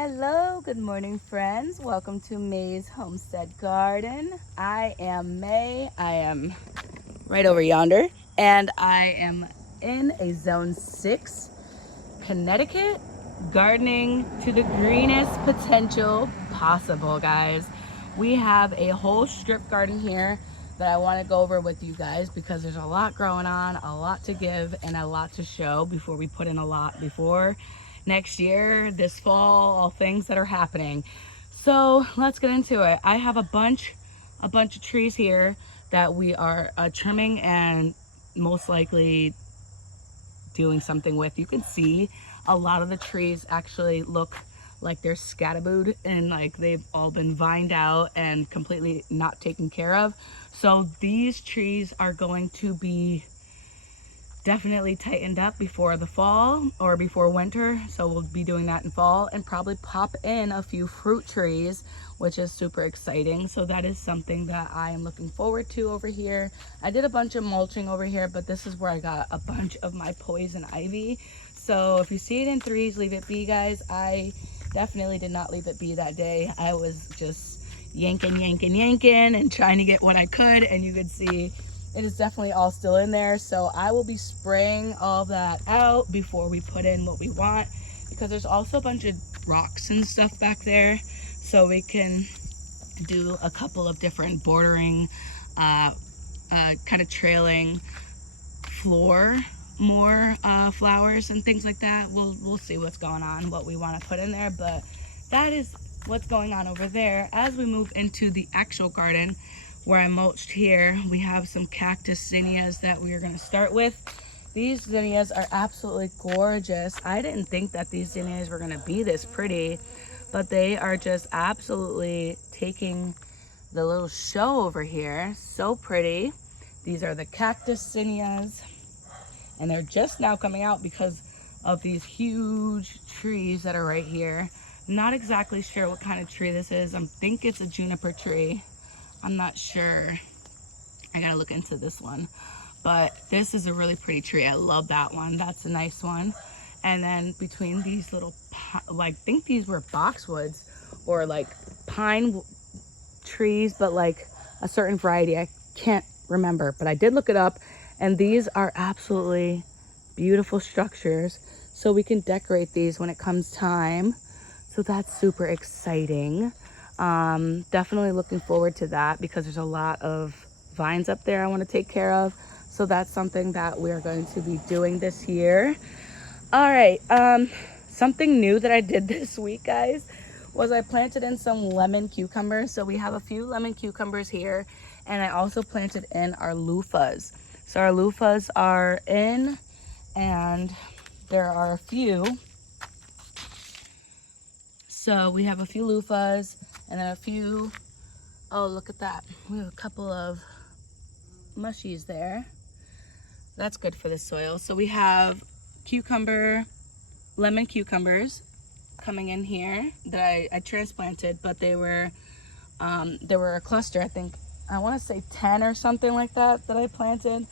Hello, good morning, friends. Welcome to May's Homestead Garden. I am May. I am right over yonder, and I am in a Zone 6, Connecticut, gardening to the greenest potential possible, guys. We have a whole strip garden here that I want to go over with you guys because there's a lot growing on, a lot to give, and a lot to show before we put in a lot before next year, this fall, all things that are happening. So let's get into it. I have a bunch of trees here that we are trimming and most likely doing something with. You can see a lot of the trees actually look like they're scatterbooed and like they've all been vined out and completely not taken care of. So these trees are going to be definitely tightened up before the fall or before winter. So we'll be doing that in fall and probably pop in a few fruit trees, which is super exciting. So that is something that I am looking forward to over here. I did a bunch of mulching over here, but this is where I got a bunch of my poison ivy. So if you see it in threes, leave it be, guys. I definitely did not leave it be that day. I was just yanking and trying to get what I could, and you could see it is definitely all still in there. So I will be spraying all that out before we put in what we want, because there's also a bunch of rocks and stuff back there. So we can do a couple of different bordering, kind of trailing floor, more flowers and things like that. We'll see what's going on, what we want to put in there, but that is what's going on over there. As we move into the actual garden where I mulched here, we have some cactus zinnias that we are going to start with. These zinnias are absolutely gorgeous. I didn't think that these zinnias were going to be this pretty, but they are just absolutely taking the little show over here. So pretty. These are the cactus zinnias, and they're just now coming out because of these huge trees that are right here. Not exactly sure what kind of tree this is. I think it's a juniper tree. I'm not sure. I gotta look into this one. But this is a really pretty tree. I love that one. That's a nice one. And then between these little, like, I think these were boxwoods or like pine trees, but like a certain variety. I can't remember, but I did look it up. And these are absolutely beautiful structures. So we can decorate these when it comes time. So that's super exciting. Definitely looking forward to that because there's a lot of vines up there I want to take care of. So that's something that we're going to be doing this year. All right. Something new that I did this week, guys, was I planted in some lemon cucumbers. So we have a few lemon cucumbers here, and I also planted in our loofahs. So our loofahs are in, and there are a few. So we have a few loofahs and then a few, oh, look at that. We have a couple of mushies there. That's good for the soil. So we have lemon cucumbers coming in here that I transplanted, but they were a cluster, I think, I want to say 10 or something like that I planted.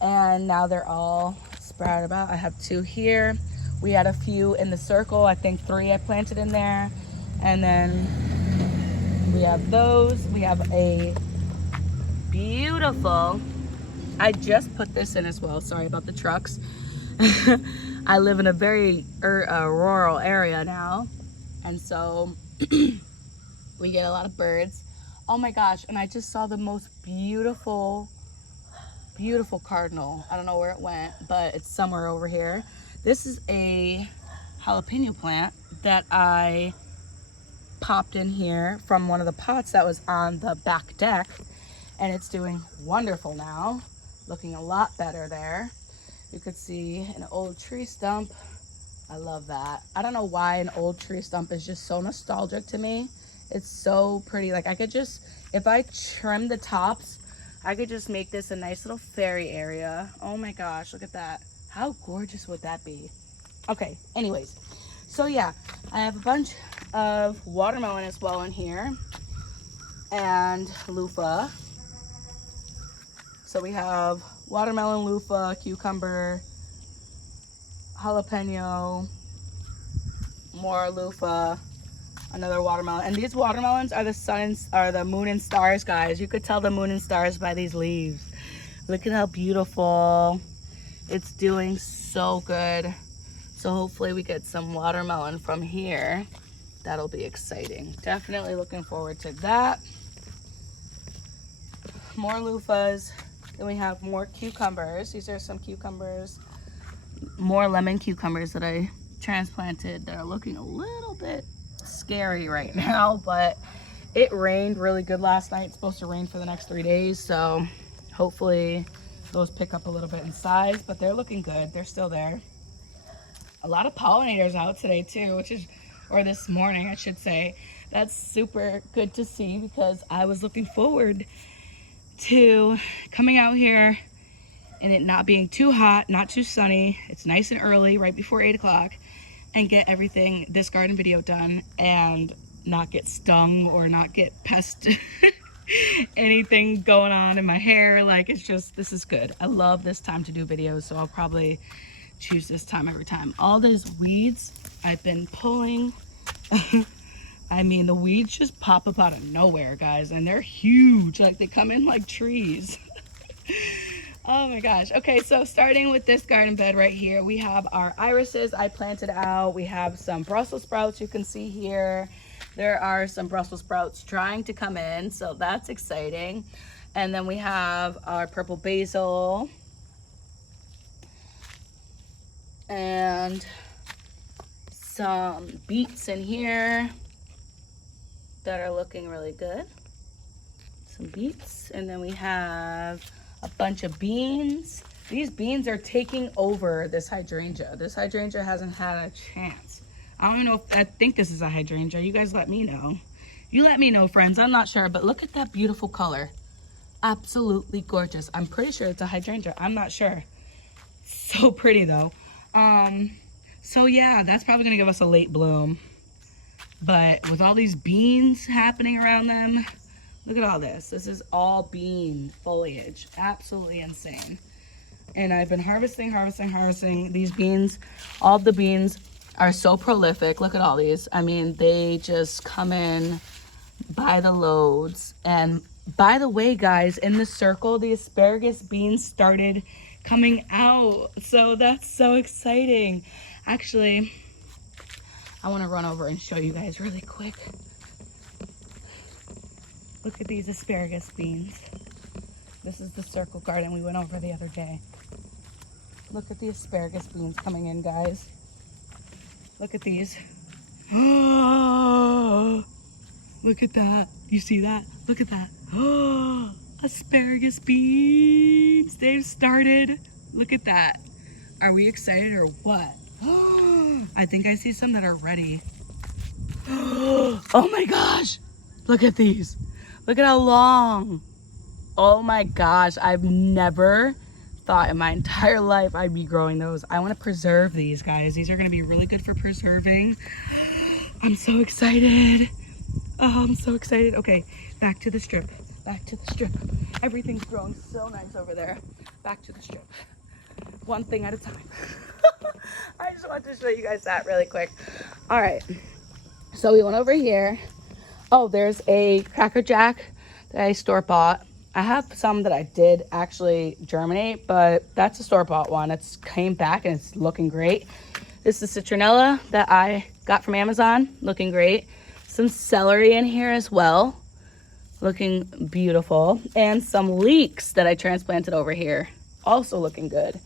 And now they're all sprouted about. I have 2 here. We had a few in the circle. I think 3 I planted in there. And then we have those. We have a beautiful, I just put this in as well. Sorry about the trucks. I live in a very rural area now. And so we get a lot of birds. Oh my gosh. And I just saw the most beautiful cardinal. I don't know where it went, but it's somewhere over here. This is a jalapeno plant that I popped in here from one of the pots that was on the back deck, and it's doing wonderful now, looking a lot better there. You could see an old tree stump. I love that. I don't know why an old tree stump is just so nostalgic to me. It's so pretty. Like, I could just, if I trim the tops, I could just make this a nice little fairy area. Oh my gosh, look at that. How gorgeous would that be? Okay, anyways. So yeah, I have a bunch of watermelon as well in here. And loofah. So we have watermelon, loofah, cucumber, jalapeno, more loofah, Another watermelon. And these watermelons are the moon and stars, guys. You could tell the moon and stars by these leaves. Look at how beautiful. It's doing so good. So hopefully we get some watermelon from here. That'll be exciting. Definitely looking forward to that. More loofahs. Then we have more cucumbers. These are some cucumbers. More lemon cucumbers that I transplanted that are looking a little bit scary right now, but it rained really good last night. It's supposed to rain for the next 3 days, so hopefully those pick up a little bit in size, but they're looking good. They're still there. A lot of pollinators out today too, or this morning I should say. That's super good to see because I was looking forward to coming out here and it not being too hot, not too sunny. It's nice and early, right before 8 o'clock, and get this garden video done and not get stung or not get pest anything going on in my hair. Like, it's just, this is good. I love this time to do videos, so I'll probably choose this time every time. All these weeds I've been pulling. I mean, the weeds just pop up out of nowhere, guys, and they're huge. Like, they come in like trees. Oh my gosh. Okay, so starting with this garden bed right here, we have our irises I planted out. We have some Brussels sprouts you can see here. There are some Brussels sprouts trying to come in, so that's exciting. And then we have our purple basil and some beets in here that are looking really good. Some beets, and then we have a bunch of beans. These beans are taking over this hydrangea. This hydrangea hasn't had a chance. I don't even know I think this is a hydrangea. You guys let me know. You let me know, friends. I'm not sure, but look at that beautiful color. Absolutely gorgeous. I'm pretty sure it's a hydrangea. I'm not sure. So pretty though. So yeah, that's probably gonna give us a late bloom. But with all these beans happening around them, look at all this. This is all bean foliage. Absolutely insane. And I've been harvesting these beans. All the beans are so prolific. Look at all these. I mean, they just come in by the loads. And by the way, guys, in the circle, the asparagus beans started coming out. So that's so exciting. Actually, I want to run over and show you guys really quick. Look at these asparagus beans. This is the circle garden we went over the other day. Look at the asparagus beans coming in, guys. Look at these. Oh, look at that. You see that? Look at that. Oh, asparagus beans. They've started. Look at that. Are we excited or what? I think I see some that are ready. Oh my gosh. Look at these. Look at how long. Oh my gosh. I've never thought in my entire life I'd be growing those. I want to preserve these, guys. These are going to be really good for preserving. I'm so excited. Oh, I'm so excited. Okay, back to the strip. Back to the strip. Everything's growing so nice over there. Back to the strip. One thing at a time. I just wanted to show you guys that really quick. All right. So we went over here. Oh, there's a Cracker Jack that I store-bought. I have some that I did actually germinate, but that's a store-bought one. It's came back and it's looking great. This is citronella that I got from Amazon, looking great. Some celery in here as well, looking beautiful. And some leeks that I transplanted over here, also looking good.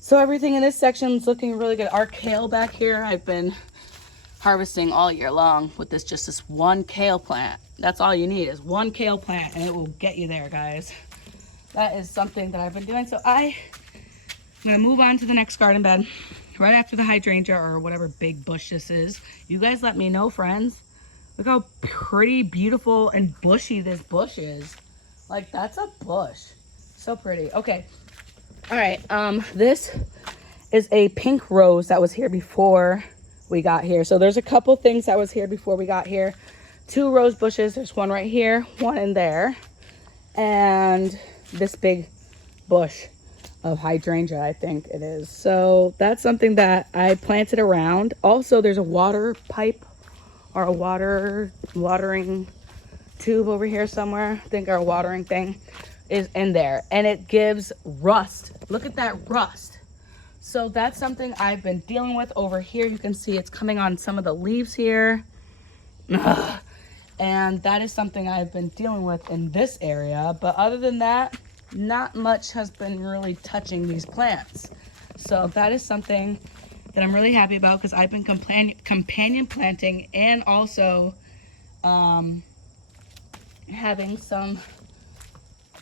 So everything in this section is looking really good. Our kale back here, I've been harvesting all year long with just this one kale plant. That's all you need is one kale plant and it will get you there, guys. That is something that I've been doing. So I'm gonna move on to the next garden bed right after the hydrangea or whatever big bush this is. You guys let me know, friends. Look how pretty, beautiful, and bushy this bush is. Like, that's a bush. So pretty. Okay. All right. This is a pink rose that was here before we got here. So there's a couple things that was here before we got here. 2 rose bushes. There's one right here, one in there, and this big bush of hydrangea, I think it is. So that's something that I planted around. Also, there's a water pipe our watering tube over here somewhere. I think our watering thing is in there, and it gives rust. Look at that rust. So that's something I've been dealing with over here. You can see it's coming on some of the leaves here. Ugh. And that is something I've been dealing with in this area. But other than that, not much has been really touching these plants. So that is something that I'm really happy about, because I've been companion planting and also having some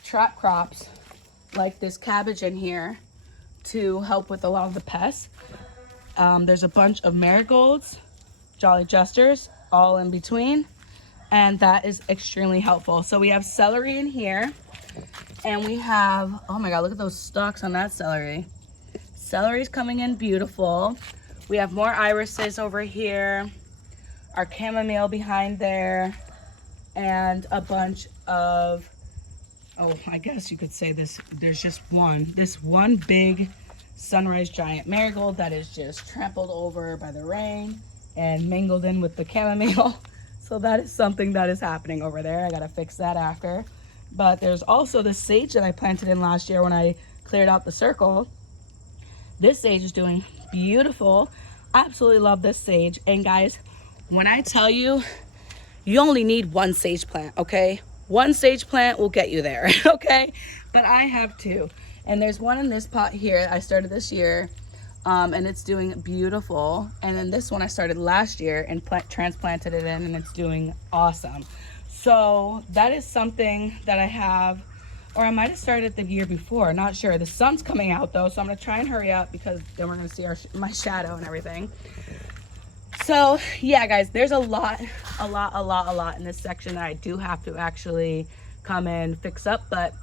trap crops like this cabbage in here to help with a lot of the pests. There's a bunch of marigolds, jolly jesters, all in between, and that is extremely helpful. So we have celery in here, and we have, oh my god, look at those stalks on that celery. Celery's coming in beautiful. We have more irises over here, our chamomile behind there, and a bunch of, oh, I guess you could say this, there's just this one big sunrise giant marigold that is just trampled over by the rain and mingled in with the chamomile. So that is something that is happening over there. I gotta fix that after. But there's also the sage that I planted in last year when I cleared out the circle. This sage is doing beautiful. Absolutely love this sage. And guys, when I tell you, you only need one sage plant, okay? One sage plant will get you there, okay? But I have two. And there's one in this pot here I started this year, and it's doing beautiful. And then this one I started last year and transplanted it in, and it's doing awesome. So that is something that I have, or I might have started the year before, not sure. The sun's coming out though, so I'm gonna try and hurry up, because then we're gonna see my shadow and everything. So yeah, guys, there's a lot in this section that I do have to actually come and fix up, but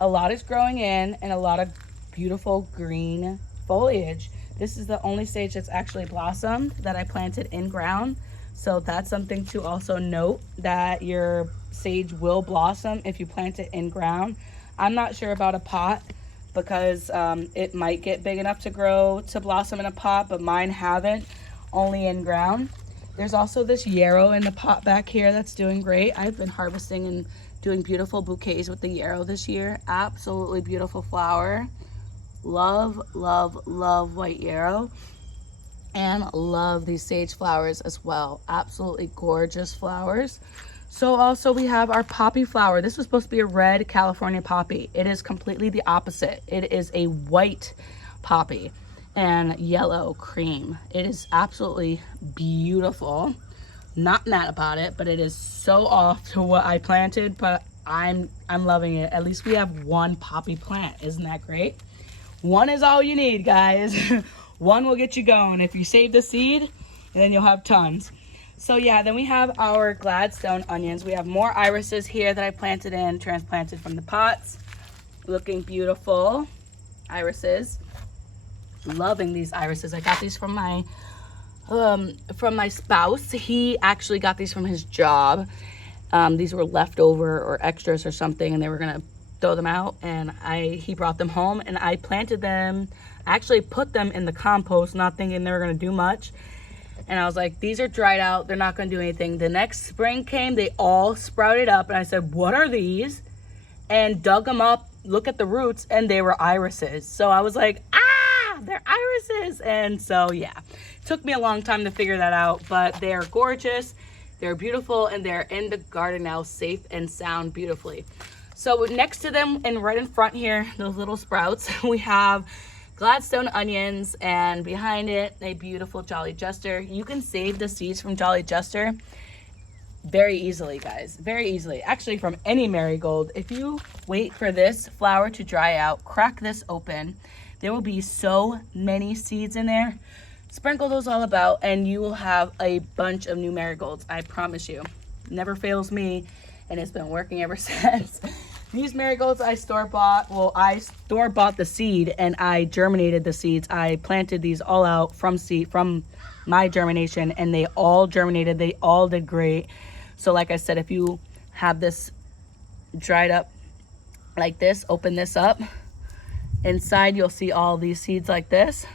a lot is growing in, and a lot of beautiful green foliage. This is the only sage that's actually blossomed that I planted in ground. So that's something to also note, that your sage will blossom if you plant it in ground. I'm not sure about a pot, because it might get big enough to blossom in a pot, but mine haven't, only in ground. There's also this yarrow in the pot back here that's doing great. I've been harvesting and doing beautiful bouquets with the yarrow this year. Absolutely beautiful flower. Love, love, love white yarrow, and love these sage flowers as well. Absolutely gorgeous flowers. So also we have our poppy flower. This was supposed to be a red California poppy. It is completely the opposite. It is a white poppy and yellow cream. It is absolutely beautiful. Not mad about it, but it is so off to what I planted, but I'm loving it. At least we have one poppy plant. Isn't that great? One is all you need, guys. One will get you going. If you save the seed, then you'll have tons. So yeah, then we have our Gladstone onions. We have more irises here that I planted in, transplanted from the pots. Looking beautiful. Irises. Loving these irises. I got these from my spouse. He actually got these from his job. These were leftover or extras or something, and they were gonna throw them out, and he brought them home, and I planted them. I actually put them in the compost, not thinking they were gonna do much. And I was like, these are dried out, they're not gonna do anything. The next spring came, they all sprouted up, and I said, what are these? And dug them up, look at the roots, and they were irises. So I was like, they're irises. And so yeah, it took me a long time to figure that out, but they are gorgeous, they're beautiful, and they're in the garden now, safe and sound beautifully. So next to them and right in front here, those little sprouts, we have Gladstone onions, and behind it, a beautiful Jolly Jester. You can save the seeds from Jolly Jester very easily, guys, very easily. Actually, from any marigold. If you wait for this flower to dry out, crack this open, there will be so many seeds in there. Sprinkle those all about, and you will have a bunch of new marigolds. I promise you. Never fails me, and it's been working ever since. These marigolds I store-bought. Well, I store-bought the seed, and I germinated the seeds. I planted these all out from my germination, and they all germinated. They all did great. So like I said, if you have this dried up like this, open this up. Inside, you'll see all these seeds like this.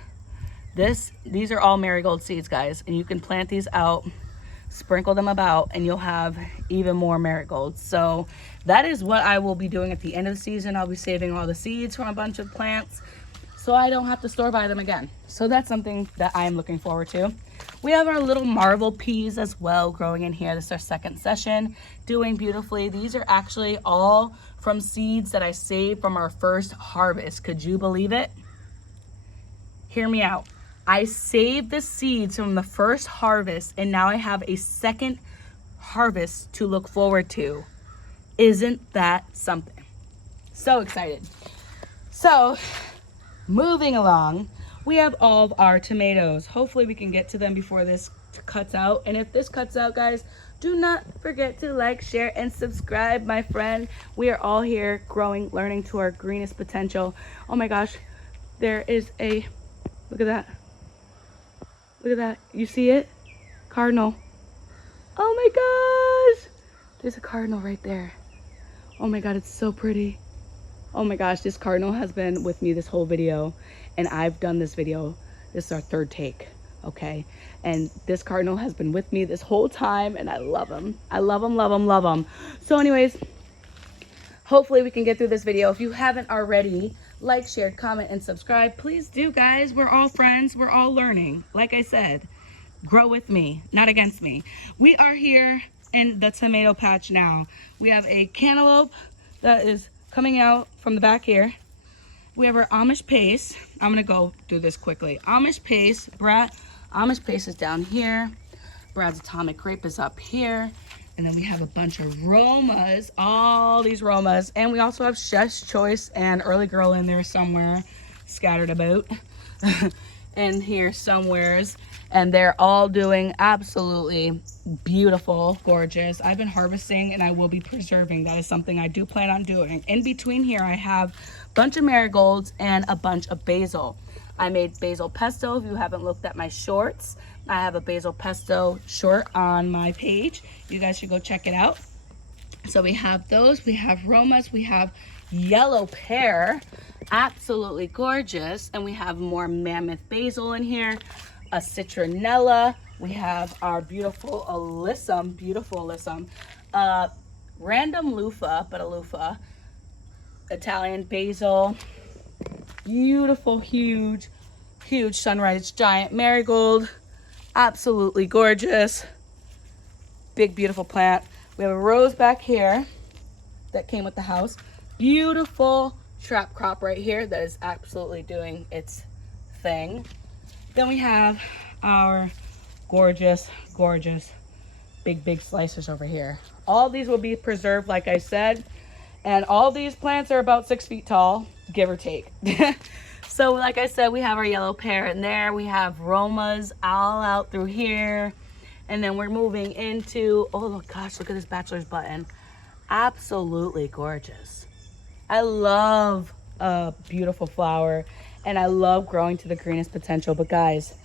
These are all marigold seeds, guys, and you can plant these out sprinkle them about, and you'll have even more marigolds. So that is what I will be doing at the end of the season. I'll be saving all the seeds from a bunch of plants so I don't have to store buy them again. So that's something that I'm looking forward to. We have our little marvel peas as well growing in here. This is our second session, doing beautifully. These are actually all from seeds that I saved from our first harvest. Could you believe it? Hear me out. I saved the seeds from the first harvest, and now I have a second harvest to look forward to. Isn't that something? So excited. So moving along, we have all of our tomatoes. Hopefully we can get to them before this cuts out. And if this cuts out, guys, do not forget to like, share, and subscribe, my friend. We are all here growing, learning to our greenest potential. Oh my gosh, there is a, look at that. Look at that. You see it? Cardinal. Oh my gosh. There's a cardinal right there. Oh my God, it's so pretty. Oh my gosh, this cardinal has been with me this whole video, and I've done this video. This is our third take, okay? And this cardinal has been with me this whole time, and I love him. I love him, love him, love him. So anyways, hopefully we can get through this video. If you haven't already, like, share, comment, and subscribe. Please do, guys. We're all friends. We're all learning. Like I said, grow with me, not against me. We are here in the tomato patch now. We have a cantaloupe that is coming out from the back here. We have our Amish paste. I'm gonna go do this quickly. Amish paste, Amish paste is down here. Brad's atomic grape is up here. And then we have a bunch of Romas, all these Romas. And we also have Chef's Choice and Early Girl in there somewhere, scattered about. And here somewheres. And they're all doing absolutely beautiful, gorgeous. I've been harvesting and I will be preserving. That is something I do plan on doing. In between here, I have a bunch of marigolds and a bunch of basil. I made basil pesto. If you haven't looked at my shorts, I have a basil pesto short on my page. You guys should go check it out. So we have those. We have Romas. We have yellow pear. Absolutely gorgeous. And we have more mammoth basil in here. A citronella. We have our beautiful alyssum. Beautiful alyssum. Random loofah, but a loofah. Italian basil. Beautiful, huge sunrise giant marigold. Absolutely gorgeous. Big, beautiful plant. We have a rose back here that came with the house. Beautiful trap crop right here that is absolutely doing its thing. Then we have our gorgeous big slicers over here. All these will be preserved, like I said, and all these plants are about 6 feet tall, give or take. So like I said, we have our yellow pear in there. We have Romas all out through here. And then we're moving into, oh gosh, look at this bachelor's button. Absolutely gorgeous. I love a beautiful flower, and I love growing to the greenest potential. But guys,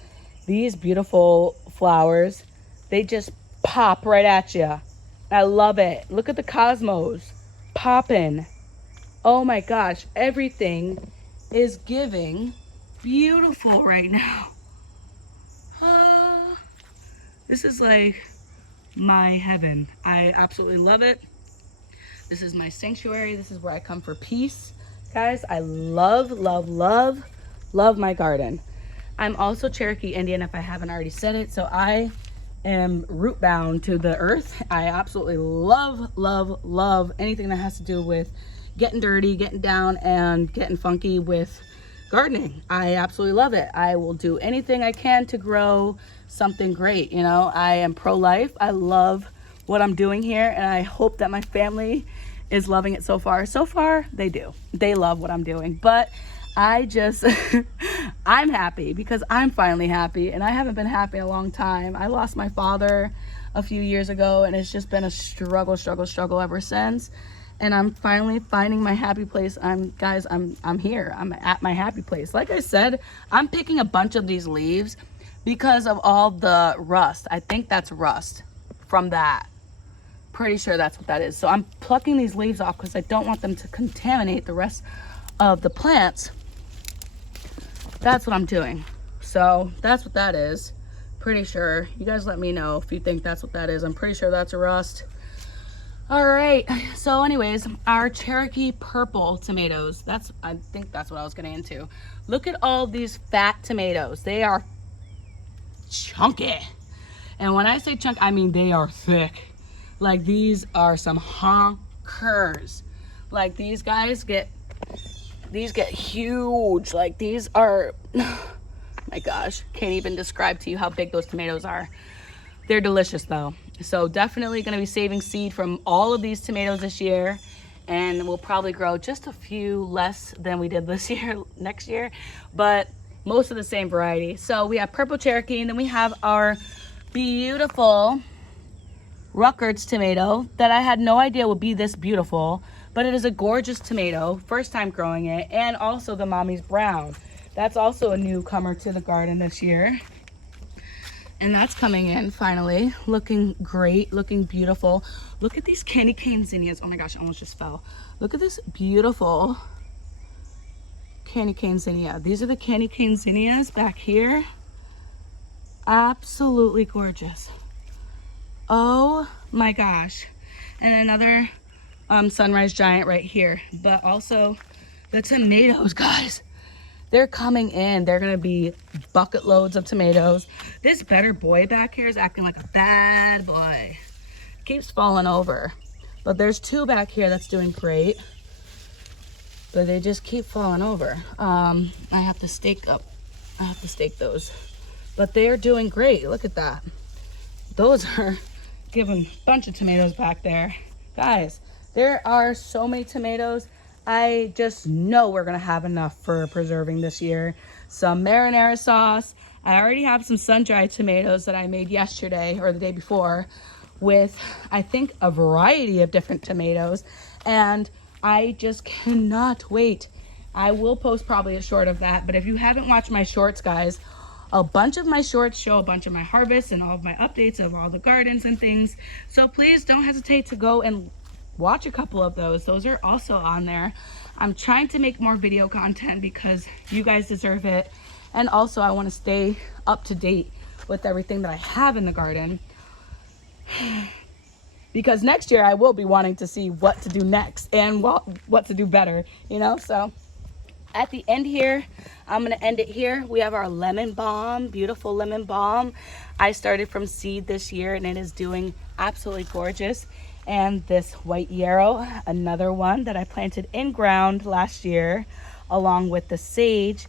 these beautiful flowers, they just pop right at you. I love it. Look at the cosmos popping. Oh my gosh, everything is giving beautiful right now. This is like my heaven. I absolutely love it. This is my sanctuary. This is where I come for peace. Guys, I love my garden. I'm also Cherokee Indian, if I haven't already said it. So I am root bound to the earth. I absolutely love anything that has to do with getting dirty, getting down, and getting funky with gardening. I absolutely love it. I will do anything I can to grow something great. You know, I am pro-life. I love what I'm doing here, and I hope that my family is loving it so far. So far, they do. They love what I'm doing. But I just, I'm happy because I'm finally happy, and I haven't been happy in a long time. I lost my father a few years ago, and it's just been a struggle ever since. And I'm finally finding my happy place. Guys, I'm here. I'm at my happy place. Like I said, I'm picking a bunch of these leaves because of all the rust. I think that's rust from that. Pretty sure that's what that is. So I'm plucking these leaves off because I don't want them to contaminate the rest of the plants. That's what I'm doing. So that's what that is. Pretty sure. You guys let me know if you think that's what that is. I'm pretty sure that's a rust. All right, so anyways, our Cherokee purple tomatoes, I think that's what I was getting into. Look at all these fat tomatoes. They are chunky. And when I say chunk, I mean they are thick. Like these are some honkers. Like these get huge. Like these are, my gosh, can't even describe to you how big those tomatoes are. They're delicious though. So definitely gonna be saving seed from all of these tomatoes this year, and we'll probably grow just a few less than we did this year, next year, but most of the same variety. So we have purple Cherokee, and then we have our beautiful Ruckert's tomato that I had no idea would be this beautiful, but it is a gorgeous tomato, first time growing it, and also the Mommy's Brown. That's also a newcomer to the garden this year. And that's coming in finally, looking great, looking beautiful. Look at these candy cane zinnias. Oh my gosh, I almost just fell. Look at this beautiful candy cane zinnia. These are the candy cane zinnias back here. Absolutely gorgeous. Oh my gosh. And another sunrise giant right here. But also the tomatoes, guys. They're coming in. They're gonna be bucket loads of tomatoes. This better boy back here is acting like a bad boy. Keeps falling over. But there's two back here that's doing great. But they just keep falling over. I have to stake those. But they're doing great. Look at that. Those are giving a bunch of tomatoes back there. Guys, there are so many tomatoes. I just know we're gonna have enough for preserving this year. Some marinara sauce. I already have some sun-dried tomatoes that I made yesterday or the day before with, I think, a variety of different tomatoes. And I just cannot wait. I will post probably a short of that, but if you haven't watched my shorts, guys, a bunch of my shorts show a bunch of my harvests and all of my updates of all the gardens and things. So please don't hesitate to go and watch a couple of those. Those are also on there. I'm trying to make more video content because you guys deserve it. And also I want to stay up to date with everything that I have in the garden. Because next year I will be wanting to see what to do next and what to do better, you know? So at the end here, I'm gonna end it here. We have our lemon balm, beautiful lemon balm. I started from seed this year and it is doing absolutely gorgeous. And this white yarrow, another one that I planted in ground last year, along with the sage.